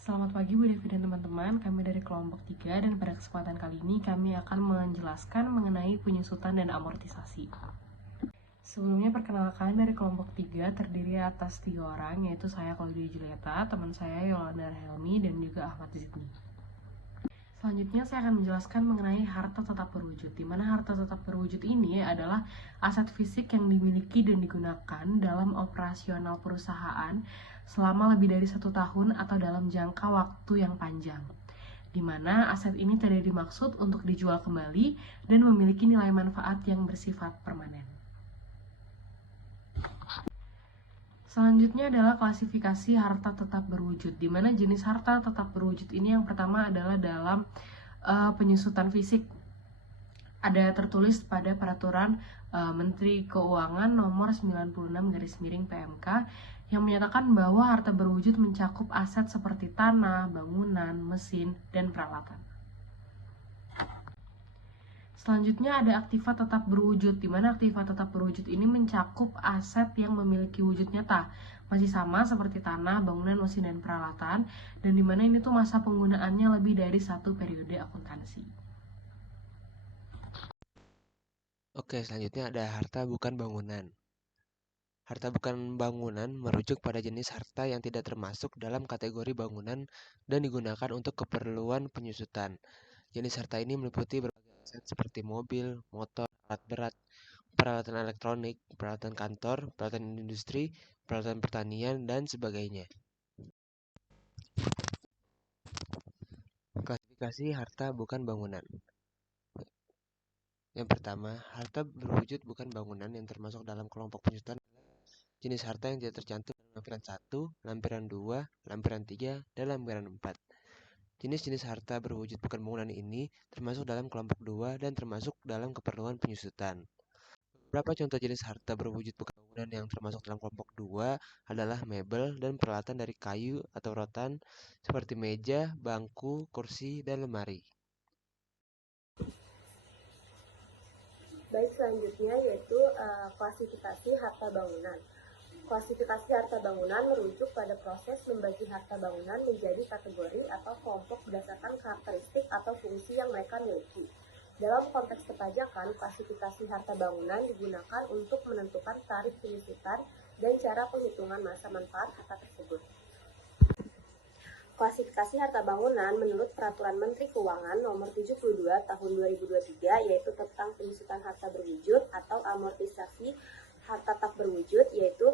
Selamat pagi Bu Devi dan teman-teman, kami dari kelompok 3 dan pada kesempatan kali ini kami akan menjelaskan mengenai penyusutan dan amortisasi. Sebelumnya perkenalkan dari kelompok 3 terdiri atas 3 orang, yaitu saya Claudia Julieta, teman saya Yolanda Helmi, dan juga Ahmad Zidni. Selanjutnya saya akan menjelaskan mengenai harta tetap berwujud, di mana harta tetap berwujud ini adalah aset fisik yang dimiliki dan digunakan dalam operasional perusahaan selama lebih dari 1 tahun atau dalam jangka waktu yang panjang, di mana aset ini tidak dimaksud untuk dijual kembali dan memiliki nilai manfaat yang bersifat permanen. Selanjutnya adalah klasifikasi harta tetap berwujud, di mana jenis harta tetap berwujud ini yang pertama adalah dalam penyusutan fisik. Ada tertulis pada peraturan Menteri Keuangan nomor 96/PMK yang menyatakan bahwa harta berwujud mencakup aset seperti tanah, bangunan, mesin, dan peralatan. Selanjutnya ada aktiva tetap berwujud, di mana aktiva tetap berwujud ini mencakup aset yang memiliki wujud nyata, masih sama seperti tanah, bangunan, mesin, dan peralatan, dan di mana ini tuh masa penggunaannya lebih dari 1 periode akuntansi. Oke, selanjutnya ada harta bukan bangunan. Harta bukan bangunan merujuk pada jenis harta yang tidak termasuk dalam kategori bangunan dan digunakan untuk keperluan penyusutan. Jenis harta ini meliputi berbagai aset seperti mobil, motor, alat berat, peralatan elektronik, peralatan kantor, peralatan industri, peralatan pertanian, dan sebagainya. Klasifikasi harta bukan bangunan. Yang pertama, harta berwujud bukan bangunan yang termasuk dalam kelompok penyusutan jenis harta yang tidak tercantum dalam lampiran 1, lampiran 2, lampiran 3, dan lampiran 4. Jenis-jenis harta berwujud bukan bangunan ini termasuk dalam kelompok 2 dan termasuk dalam keperluan penyusutan. Beberapa contoh jenis harta berwujud bukan bangunan yang termasuk dalam kelompok 2 adalah mebel dan peralatan dari kayu atau rotan seperti meja, bangku, kursi, dan lemari. Baik, selanjutnya yaitu klasifikasi harta bangunan. Klasifikasi harta bangunan merujuk pada proses membagi harta bangunan menjadi kategori atau kelompok berdasarkan karakteristik atau fungsi yang mereka miliki. Dalam konteks perpajakan, klasifikasi harta bangunan digunakan untuk menentukan tarif penyusutan dan cara penghitungan masa manfaat harta tersebut. Klasifikasi harta bangunan menurut Peraturan Menteri Keuangan Nomor 72 Tahun 2023 yaitu tentang penyusutan harta berwujud atau amortisasi harta tak berwujud, yaitu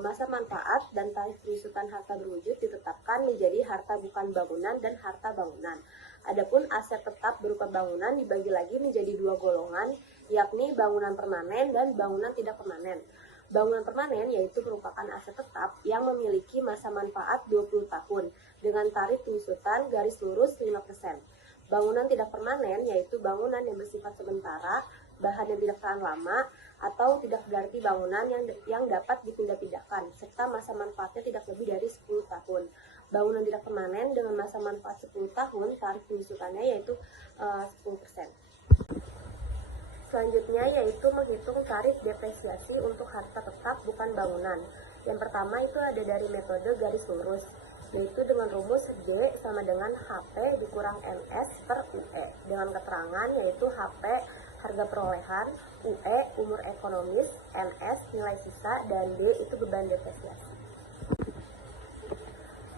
masa manfaat dan tarif penyusutan harta berwujud ditetapkan menjadi harta bukan bangunan dan harta bangunan. Adapun aset tetap berupa bangunan dibagi lagi menjadi 2 golongan, yakni bangunan permanen dan bangunan tidak permanen. Bangunan permanen yaitu merupakan aset tetap yang memiliki masa manfaat 20 tahun dengan tarif penyusutan garis lurus 5%. Bangunan tidak permanen yaitu bangunan yang bersifat sementara, bahan yang tidak tahan lama, atau tidak berarti bangunan yang dapat dipindah-pindahkan, serta masa manfaatnya tidak lebih dari 10 tahun. Bangunan tidak permanen dengan masa manfaat 10 tahun, tarif penyusutannya yaitu 10%. Selanjutnya yaitu menghitung tarif depresiasi untuk harta tetap bukan bangunan. Yang pertama itu ada dari metode garis lurus, yaitu dengan rumus G sama dengan HP dikurang NS per UE, dengan keterangan yaitu HP harga perolehan, UE umur ekonomis, NS nilai sisa, dan D itu beban depresiasi.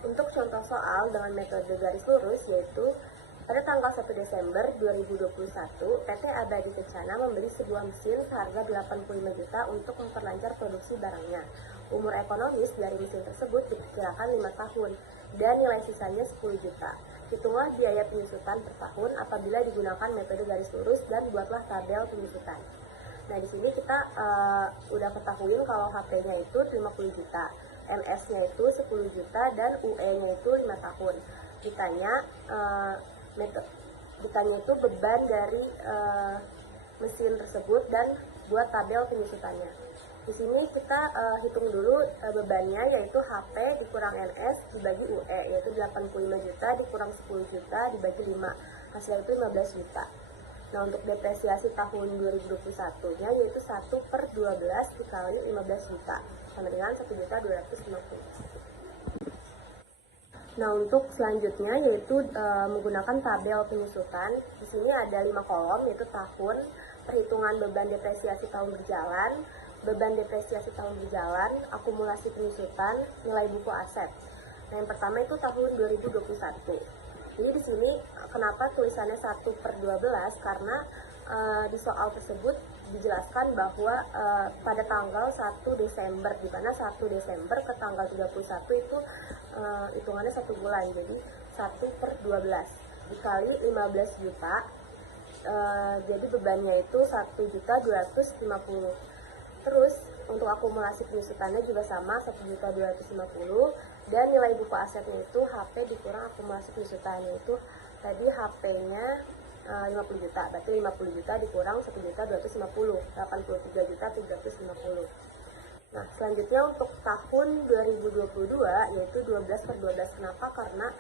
Untuk contoh soal dengan metode garis lurus yaitu pada tanggal 1 Desember 2021, PT Abadi Kencana membeli sebuah mesin seharga 85 juta untuk memperlancar produksi barangnya. Umur ekonomis dari mesin tersebut diperkirakan 5 tahun dan nilai sisanya 10 juta. Hitunglah biaya penyusutan per tahun apabila digunakan metode garis lurus dan buatlah tabel penyusutan. Nah, di sini kita udah ketahui kalau HP-nya itu 50 juta, NS-nya itu 10 juta, dan UE-nya itu 5 tahun. Ditanya itu beban dari mesin tersebut dan buat tabel penyusutannya. Di sini kita hitung dulu bebannya, yaitu HP dikurang NS dibagi UE, yaitu 85 juta dikurang 10 juta dibagi 5, hasilnya itu 15 juta. Nah, untuk depresiasi tahun 2021-nya yaitu 1/12 dikali 15 juta sama dengan 1.250. Nah, untuk selanjutnya yaitu menggunakan tabel penyusutan. Di sini ada 5 kolom, yaitu tahun, perhitungan beban depresiasi tahun berjalan, beban depresiasi tahun berjalan, akumulasi penyusutan, nilai buku aset. Nah, yang pertama itu tahun 2021. Jadi di sini kenapa tulisannya 1/12? Karena di soal tersebut dijelaskan bahwa pada tanggal 1 Desember, di mana 1 Desember ke tanggal 31 itu hitungannya 1 bulan, jadi 1/12 dikali 15 juta, jadi bebannya itu 1.250.000. Terus untuk akumulasi penyusutannya juga sama, 1.250.000, dan nilai buku asetnya itu HP dikurang akumulasi penyusutannya itu tadi HP-nya 50 juta, berarti 50 juta dikurang 1.250.000, 83.350.000. Nah, selanjutnya untuk tahun 2022 yaitu 12/12. Kenapa? Karena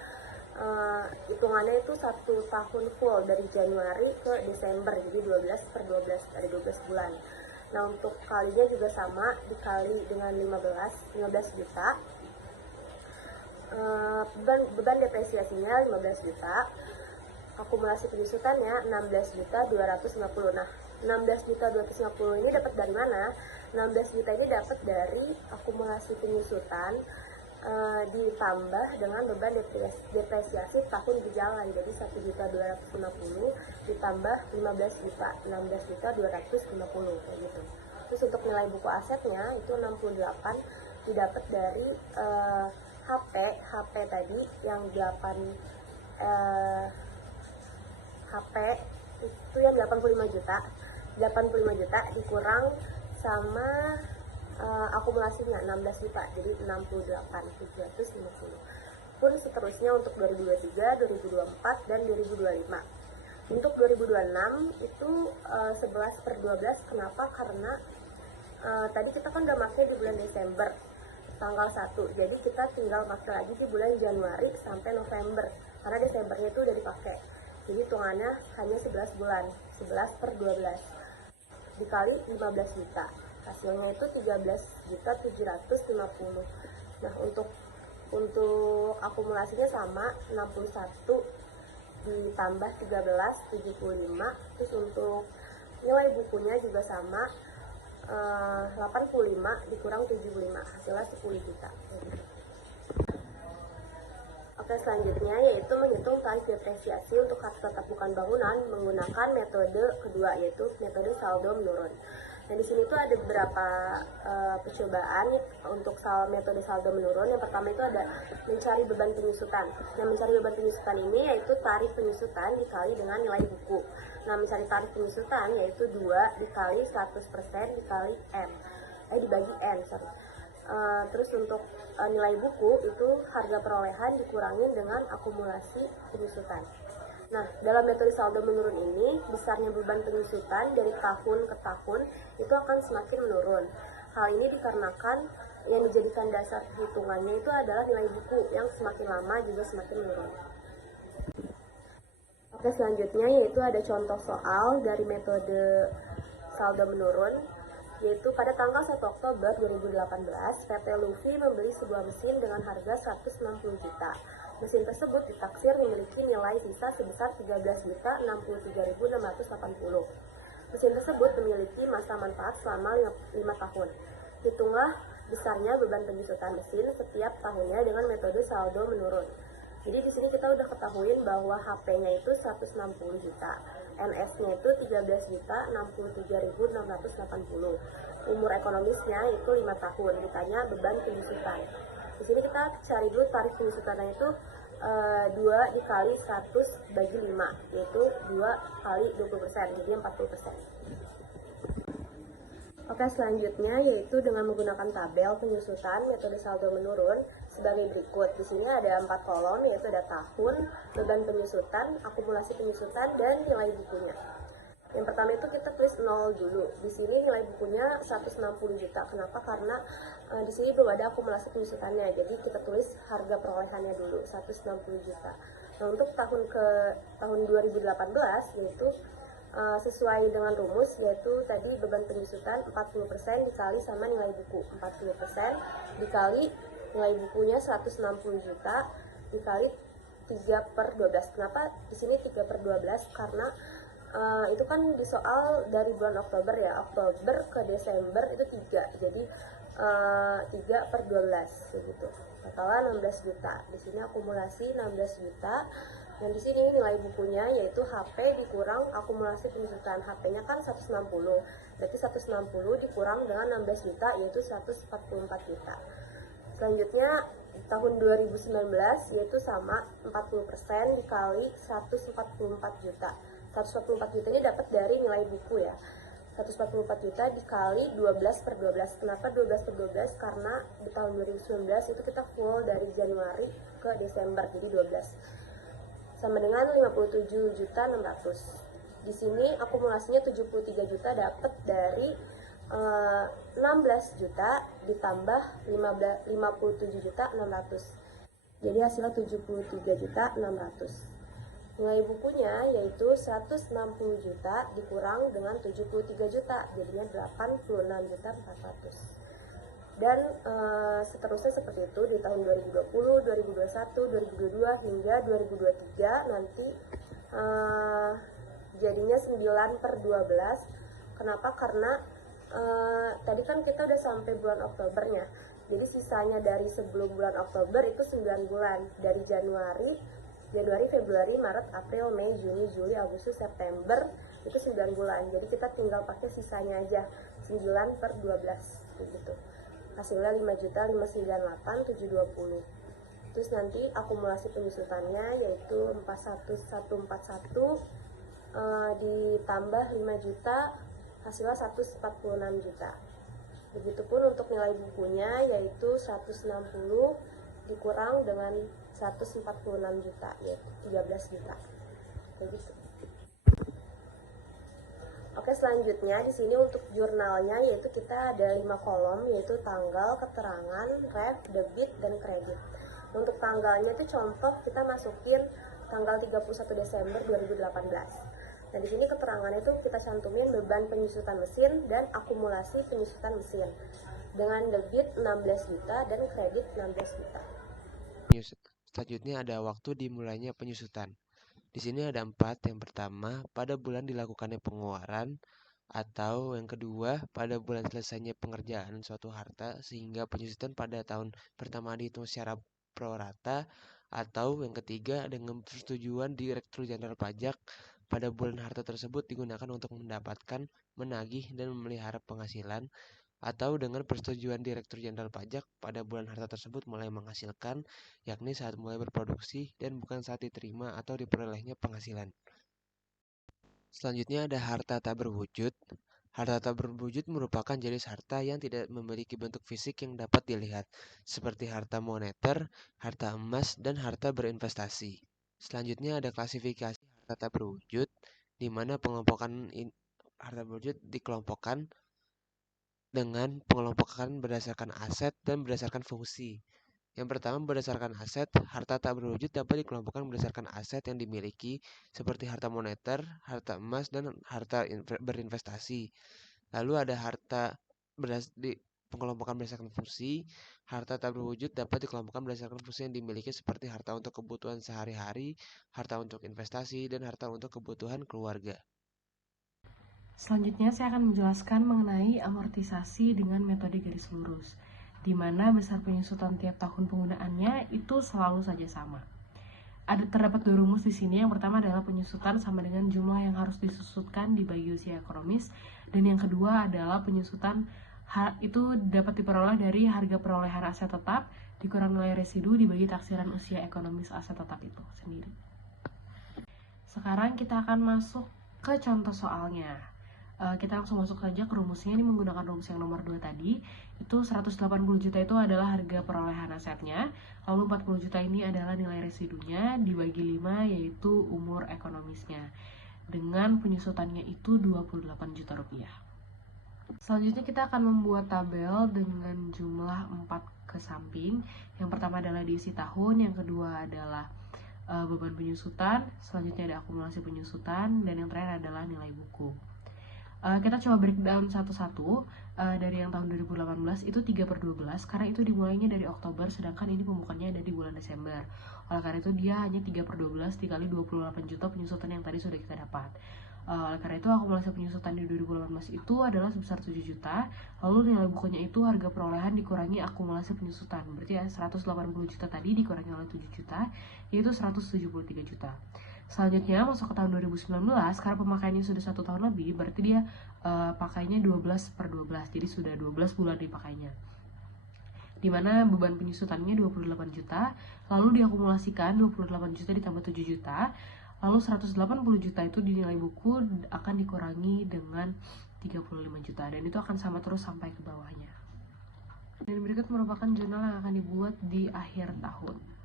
hitungannya itu 1 tahun full dari Januari ke Desember, jadi 12/12, ada 12 bulan. Nah, untuk kalinya juga sama, dikali dengan 15 juta. Beban depresiasinya 15 juta. Akumulasi penyusutannya 16.250. Nah, 16.250 ini dapat dari mana? 16 juta ini dapat dari akumulasi penyusutan ditambah dengan beban depresiasi tahun berjalan, jadi 1.250 ditambah 15 juta, 16.250 kayak gitu. Terus untuk nilai buku asetnya itu 68 didapat dari HP tadi yang 8 HP itu yang 85 juta dikurang sama akumulasinya 16 juta, jadi 68.750. Pun seterusnya untuk 2023, 2024, dan 2025. Untuk 2026 itu 11/12. Kenapa? Karena tadi kita kan udah pakai di bulan Desember tanggal 1, jadi kita tinggal pakai lagi di bulan Januari sampai November, karena Desembernya itu udah dipakai. Jadi hitungannya hanya 11 bulan, 11/12 dikali 15 juta. Hasilnya itu 13.750. Nah, untuk akumulasinya sama, 61 ditambah 13, 75. Terus untuk nilai bukunya juga sama, 85 dikurang 75, hasilnya 10 juta. Oke, selanjutnya yaitu menghitung tarif depresiasi untuk harta tetap bukan bangunan menggunakan metode kedua, yaitu metode saldo menurun. Nah, di sini tuh ada beberapa percobaan untuk metode saldo menurun. Yang pertama itu ada mencari beban penyusutan. Nah, mencari beban penyusutan ini yaitu tarif penyusutan dikali dengan nilai buku. Nah, mencari tarif penyusutan yaitu 2 dikali 100% dikali dibagi N. Terus untuk nilai buku itu harga perolehan dikurangin dengan akumulasi penyusutan. Nah, dalam metode saldo menurun ini, besarnya beban penyusutan dari tahun ke tahun itu akan semakin menurun. Hal ini dikarenakan yang dijadikan dasar perhitungannya itu adalah nilai buku yang semakin lama juga semakin menurun. Oke, selanjutnya yaitu ada contoh soal dari metode saldo menurun, yaitu pada tanggal 1 Oktober 2018, PT Luffy membeli sebuah mesin dengan harga 160 juta. Mesin tersebut ditaksir memiliki nilai sisa sebesar 13.063.680. Mesin tersebut memiliki masa manfaat selama 5 tahun. Hitunglah besarnya beban penyusutan mesin setiap tahunnya dengan metode saldo menurun. Jadi di sini kita udah ketahuin bahwa HP-nya itu 160 juta, NS-nya itu 13.063.680. Umur ekonomisnya itu 5 tahun, ditanya beban penyusutan. Di sini kita cari dulu tarif penyusutannya itu 2 dikali 100 bagi 5, yaitu 2 kali 20%, jadi 40%. Oke, selanjutnya yaitu dengan menggunakan tabel penyusutan metode saldo menurun sebagai berikut. Di sini ada 4 kolom, yaitu ada tahun, beban penyusutan, akumulasi penyusutan, dan nilai bukunya. Yang pertama itu kita tulis 0 dulu. Di sini nilai bukunya 160 juta. Kenapa? Karena di sini belum ada akumulasi penyusutannya. Jadi kita tulis harga perolehannya dulu, 160 juta. Nah, untuk tahun 2018 yaitu sesuai dengan rumus, yaitu tadi beban penyusutan 40% dikali sama nilai buku, 40% dikali nilai bukunya 160 juta dikali 3/12. Kenapa di sini 3/12? Karena itu kan di soal dari bulan Oktober ya, Oktober ke Desember itu 3, jadi 3/12 gitu. Totalnya 16 juta. Di sini akumulasi 16 juta. Dan di sini nilai bukunya yaitu HP dikurang akumulasi penyusutan. HP-nya kan 160. Berarti 160 dikurang dengan 16 juta yaitu 144 juta. Selanjutnya tahun 2019 yaitu sama 40% dikali 144 juta. 144 juta ini dapat dari nilai buku ya. 144 juta dikali 12/12. Kenapa 12/12? Karena di tahun 2019 itu kita full dari Januari ke Desember, jadi 12. Sama dengan 57.600. Di sini akumulasinya 73 juta dapat dari 16 juta ditambah 57.600. Jadi hasilnya 73.600. Nilai bukunya yaitu 160 juta dikurang dengan 73 juta, jadinya 86.400. Dan seterusnya seperti itu di tahun 2020, 2021, 2022 hingga 2023 nanti jadinya 9/12. Kenapa? Karena tadi kan kita udah sampai bulan Oktobernya. Jadi sisanya dari sebelum bulan Oktober itu 9 bulan. Dari Januari, Februari, Maret, April, Mei, Juni, Juli, Agustus, September itu 9 bulan. Jadi kita tinggal pakai sisanya aja 9/12 gitu. Hasilnya 5.598.720. Terus nanti akumulasi penyusutannya yaitu 41141 ditambah 5 juta, hasilnya 146 juta. Begitupun untuk nilai bukunya yaitu 160 dikurang dengan 146 juta, yaitu 13 juta. Kayak gitu. Oke, selanjutnya di sini untuk jurnalnya yaitu kita ada 5 kolom yaitu tanggal, keterangan, ref, debit, dan kredit. Untuk tanggalnya itu contoh kita masukin tanggal 31 Desember 2018. Nah, di sini keterangannya itu kita cantumin beban penyusutan mesin dan akumulasi penyusutan mesin dengan debit 16 juta dan kredit 16 juta. Selanjutnya ada waktu dimulainya penyusutan. Di sini ada 4. Yang pertama, pada bulan dilakukannya pengeluaran, atau yang kedua, pada bulan selesainya pengerjaan suatu harta sehingga penyusutan pada tahun pertama dihitung secara pro rata, atau yang ketiga, dengan persetujuan Direktur Jenderal Pajak pada bulan harta tersebut digunakan untuk mendapatkan, menagih, dan memelihara penghasilan, atau dengan persetujuan Direktur Jenderal Pajak pada bulan harta tersebut mulai menghasilkan, yakni saat mulai berproduksi dan bukan saat diterima atau diperolehnya penghasilan. Selanjutnya ada harta tak berwujud. Harta tak berwujud merupakan jenis harta yang tidak memiliki bentuk fisik yang dapat dilihat, seperti harta moneter, harta emas, dan harta berinvestasi. Selanjutnya ada klasifikasi harta tak berwujud, di mana pengelompokan harta berwujud dikelompokkan dengan pengelompokan berdasarkan aset dan berdasarkan fungsi. Yang pertama, berdasarkan aset, harta tak berwujud dapat dikelompokkan berdasarkan aset yang dimiliki seperti harta moneter, harta emas, dan harta berinvestasi. Lalu ada harta pengelompokan berdasarkan fungsi. Harta tak berwujud dapat dikelompokkan berdasarkan fungsi yang dimiliki seperti harta untuk kebutuhan sehari-hari, harta untuk investasi, dan harta untuk kebutuhan keluarga. Selanjutnya saya akan menjelaskan mengenai amortisasi dengan metode garis lurus, di mana besar penyusutan tiap tahun penggunaannya itu selalu saja sama. Terdapat 2 rumus di sini. Yang pertama adalah penyusutan sama dengan jumlah yang harus disusutkan dibagi usia ekonomis, dan yang kedua adalah penyusutan itu dapat diperoleh dari harga perolehan aset tetap dikurang nilai residu dibagi taksiran usia ekonomis aset tetap itu sendiri. Sekarang kita akan masuk ke contoh soalnya. Kita langsung masuk saja ke rumusnya. Ini menggunakan rumus yang nomor 2 tadi. Itu 180 juta itu adalah harga perolehan asetnya, lalu 40 juta ini adalah nilai residunya dibagi 5 yaitu umur ekonomisnya, dengan penyusutannya itu 28 juta rupiah. Selanjutnya kita akan membuat tabel dengan jumlah 4 ke samping. Yang pertama adalah diisi tahun, yang kedua adalah beban penyusutan, selanjutnya ada akumulasi penyusutan, dan yang terakhir adalah nilai buku. Kita coba breakdown satu-satu. Dari yang tahun 2018 itu 3/12 karena itu dimulainya dari Oktober, sedangkan ini pembukanya ada di bulan Desember. Oleh karena itu dia hanya 3/12 dikali 28 juta penyusutan yang tadi sudah kita dapat. Oleh karena itu akumulasi penyusutan di 2018 itu adalah sebesar 7 juta. Lalu nilai bukunya itu harga perolehan dikurangi akumulasi penyusutan. Berarti ya 180 juta tadi dikurangi oleh 7 juta, yaitu 173 juta. Selanjutnya masuk ke tahun 2019, karena pemakaiannya sudah 1 tahun lebih, berarti dia pakainya 12/12, jadi sudah 12 bulan dipakainya. Dimana beban penyusutannya 28 juta, lalu diakumulasikan 28 juta ditambah 7 juta, lalu 180 juta itu dinilai buku akan dikurangi dengan 35 juta, dan itu akan sama terus sampai ke bawahnya. Dan berikut merupakan jurnal yang akan dibuat di akhir tahun.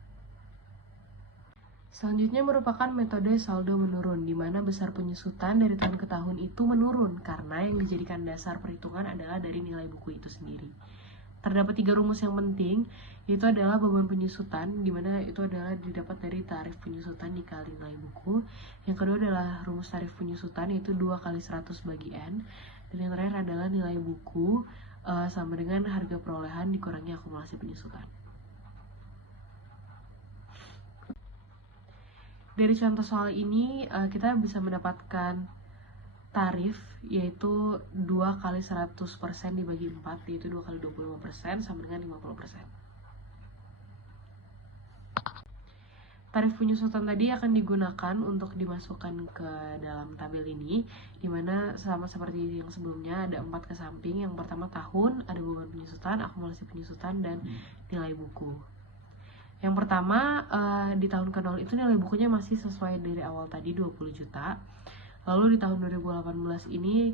Selanjutnya merupakan metode saldo menurun, di mana besar penyusutan dari tahun ke tahun itu menurun, karena yang dijadikan dasar perhitungan adalah dari nilai buku itu sendiri. Terdapat 3 rumus yang penting, yaitu adalah beban penyusutan, di mana itu adalah didapat dari tarif penyusutan dikali nilai buku. Yang kedua adalah rumus tarif penyusutan, yaitu 2 kali 100 bagi N. Dan yang terakhir adalah nilai buku sama dengan harga perolehan dikurangi akumulasi penyusutan. Dari contoh soal ini kita bisa mendapatkan tarif, yaitu 2 kali 100% dibagi 4, yaitu 2 kali 25% sama dengan 50%. Tarif penyusutan tadi akan digunakan untuk dimasukkan ke dalam tabel ini, dimana sama seperti yang sebelumnya ada 4 ke samping. Yang pertama tahun, ada beban penyusutan, akumulasi penyusutan, dan nilai buku. Yang pertama, di tahun ke-0 itu nilai bukunya masih sesuai dari awal tadi, 20 juta. Lalu di tahun 2018 ini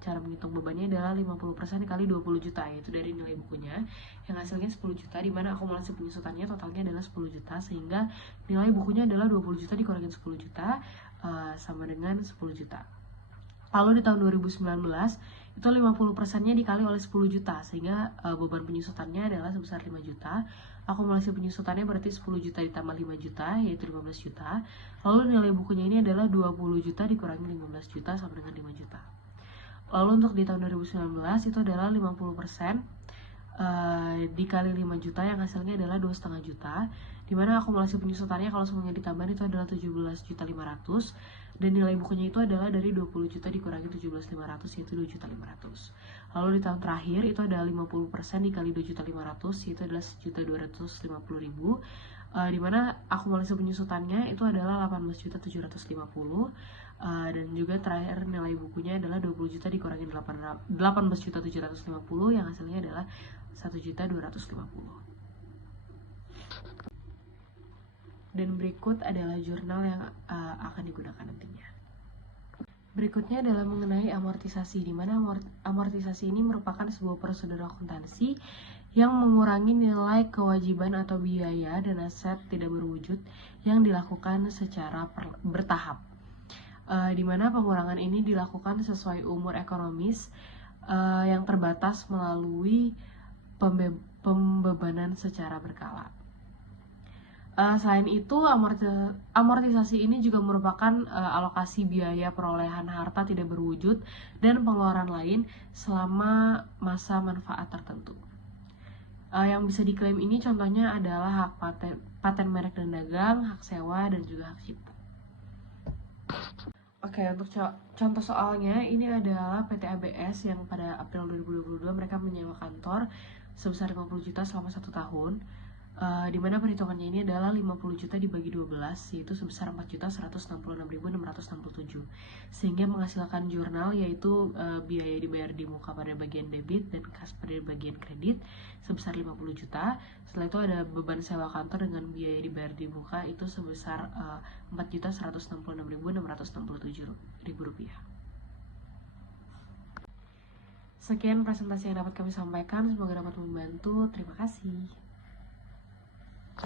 cara menghitung bebannya adalah 50% kali 20 juta, yaitu dari nilai bukunya, yang hasilnya 10 juta, dimana akumulasi penyusutannya totalnya adalah 10 juta, sehingga nilai bukunya adalah 20 juta dikurangin 10 juta, sama dengan 10 juta. Lalu di tahun 2019 itu 50%-nya dikali oleh 10 juta, sehingga beban penyusutannya adalah sebesar 5 juta. Akumulasi penyusutannya berarti 10 juta ditambah 5 juta, yaitu 15 juta. Lalu nilai bukunya ini adalah 20 juta dikurangi 15 juta sama dengan 5 juta. Lalu untuk di tahun 2019 itu adalah 50% dikali 5 juta, yang hasilnya adalah 2,5 juta, dimana akumulasi penyusutannya kalau semuanya ditambah itu adalah 17.500.000, dan nilai bukunya itu adalah dari 20 juta dikurangi 17.500, yaitu 2.500.000. Lalu di tahun terakhir itu adalah 50% dikali 2.500.000, yaitu adalah 1.250.000, dimana akumulasi penyusutannya itu adalah 18.750.000, dan juga terakhir nilai bukunya adalah 20 juta dikurangi 18.750.000, yang hasilnya adalah 1.250.000. Dan berikut adalah jurnal yang akan digunakan nantinya. Berikutnya adalah mengenai amortisasi, di mana amortisasi ini merupakan sebuah prosedur akuntansi yang mengurangi nilai kewajiban atau biaya dan aset tidak berwujud yang dilakukan secara bertahap. Di mana pengurangan ini dilakukan sesuai umur ekonomis yang terbatas melalui pembebanan secara berkala. Selain itu, amortisasi ini juga merupakan alokasi biaya perolehan harta tidak berwujud dan pengeluaran lain selama masa manfaat tertentu. Yang bisa diklaim ini contohnya adalah hak paten merek dan dagang, hak sewa, dan juga hak cipta. Oke, untuk contoh soalnya ini adalah PT ABS yang pada April 2022 mereka menyewa kantor sebesar 50 juta selama 1 tahun. Di mana perhitungannya ini adalah 50 juta dibagi 12, yaitu sebesar 4.166.667, sehingga menghasilkan jurnal, yaitu biaya dibayar di muka pada bagian debit dan kas pada bagian kredit sebesar 50 juta. Setelah itu ada beban sewa kantor dengan biaya dibayar di muka itu sebesar 4.166.667 rupiah. Sekian presentasi yang dapat kami sampaikan, semoga dapat membantu. Terima kasih.